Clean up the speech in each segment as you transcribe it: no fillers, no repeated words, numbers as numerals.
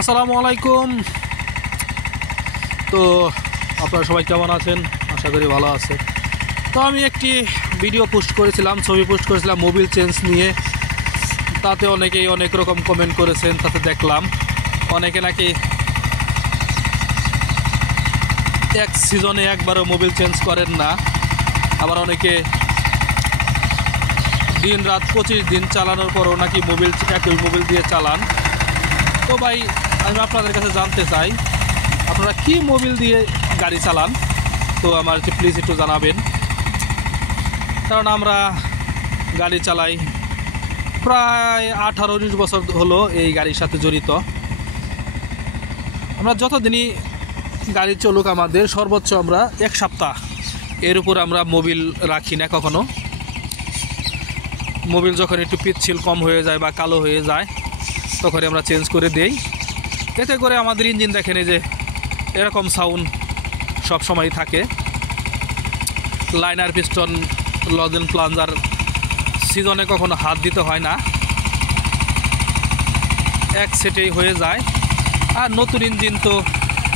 আসসালামু আলাইকুম। তো আপনারা সবাই কেমন আছেন? আশা করি ভালো আছে। তো আমি একটি ভিডিও পোস্ট করেছিলাম, ছবি পোস্ট করেছিলাম মোবিল চেঞ্জ নিয়ে। তাতে অনেকেই অনেক রকম কমেন্ট করেছেন। তাতে দেখলাম অনেকে নাকি এক সিজনে একবারও মোবিল চেঞ্জ করেন না, আবার অনেকে দিন রাত 25 দিন চালানোর পরও নাকি একই মোবিল দিয়ে চালান। তো ভাই, আমি আপনাদের কাছে জানতে চাই, আপনারা কি মোবিল দিয়ে গাড়ি চালান? তো আমাকে প্লিজ একটু জানাবেন। কারণ আমরা গাড়ি চালাই প্রায় 18-19 বছর হলো এই গাড়ির সাথে জড়িত। আমরা যতদিনই গাড়ি চলুক, আমাদের সর্বোচ্চ আমরা 1 সপ্তাহ এর উপর আমরা মোবিল রাখি না কখনো। মোবিল যখন একটু পিচ্ছিল কম হয়ে যায় বা কালো হয়ে যায়, তখন আমরা চেঞ্জ করে দেই। এতে করে আমাদের ইঞ্জিন দেখেন যে এরকম সাউন্ড সব সময় থাকে। লাইনার পিস্টন, লজেন প্লাঞ্জার সিজনে কখনো হাত দিতে হয় না, এক সেটেই হয়ে যায়। আর নতুন ইঞ্জিন তো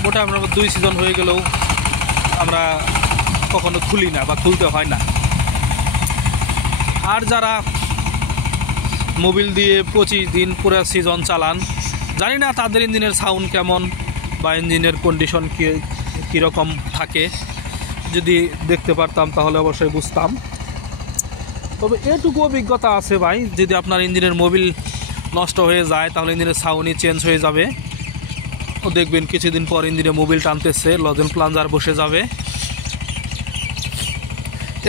মোটামুটি 2 সিজন হয়ে গেলেও আমরা কখনো খুলি না বা খুলতে হয় না। আর যারা মোবিল দিয়ে 25 দিন পুরো সিজন চালান, জানি না তাদের ইঞ্জিনের সাউন্ড কেমন বা ইঞ্জিনের কন্ডিশন কীরকম থাকে। যদি দেখতে পারতাম তাহলে অবশ্যই বুঝতাম। তবে এটুকু অভিজ্ঞতা আছে ভাই, যদি আপনার ইঞ্জিনের মোবিল নষ্ট হয়ে যায় তাহলে ইঞ্জিনের সাউন্ডই চেঞ্জ হয়ে যাবে। ও দেখবেন কিছুদিন পর ইঞ্জিনে মোবিল টানতেছে, লজেন প্লাঞ্জার বসে যাবে।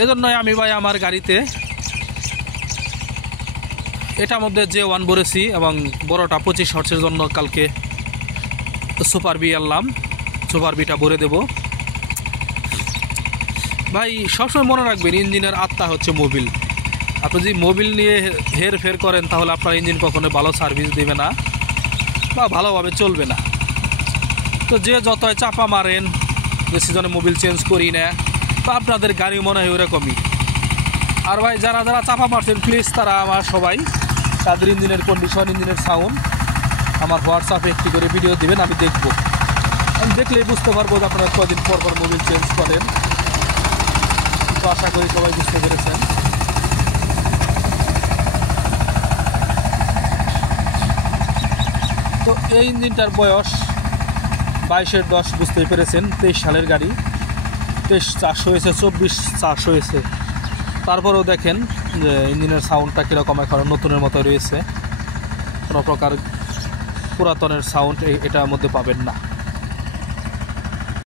এজন্যই আমি ভাই আমার গাড়িতে এটার মধ্যে J1 ভরেছি এবং বড়টা 25 হর্সের জন্য কালকে সুপার বি আনলাম। সুপার বিটা ভরে দেব ভাই। সবসময় মনে রাখবেন, ইঞ্জিনের আত্মা হচ্ছে মোবিল। আপনি যদি মোবিল নিয়ে হেরফের করেন তাহলে আপনার ইঞ্জিন কখনো ভালো সার্ভিস দেবে না বা ভালোভাবে চলবে না। তো যে যতই চাপা মারেন, যে সিজনে মোবিল চেঞ্জ করি না, তো আপনাদের গাড়ি মনে হয় ওরকমই। আর ভাই, যারা যারা চাপা মারছেন প্লিজ তারা আমার সবাই তাদের ইঞ্জিনের কন্ডিশন, ইঞ্জিনের সাউন্ড আমার হোয়াটসঅ্যাপে একটি করে ভিডিও দিবেন, আমি দেখব। আমি দেখলেই বুঝতে পারবো যে আপনারা কদিন পর পর মোবিল চেঞ্জ করেন। তো আশা করি সবাই বুঝতে পেরেছেন। তো এই ইঞ্জিনটার বয়স 22-10 বুঝতেই পেরেছেন। 23 সালের গাড়ি, 23 চাষ হয়েছে, 24 চাষ হয়েছে। তারপরেও দেখেন যে ইঞ্জিনের সাউন্ডটা কীরকম, এখন নতুনের মতো রয়েছে। কোনো প্রকার পুরাতনের সাউন্ড এটার মধ্যে পাবেন না।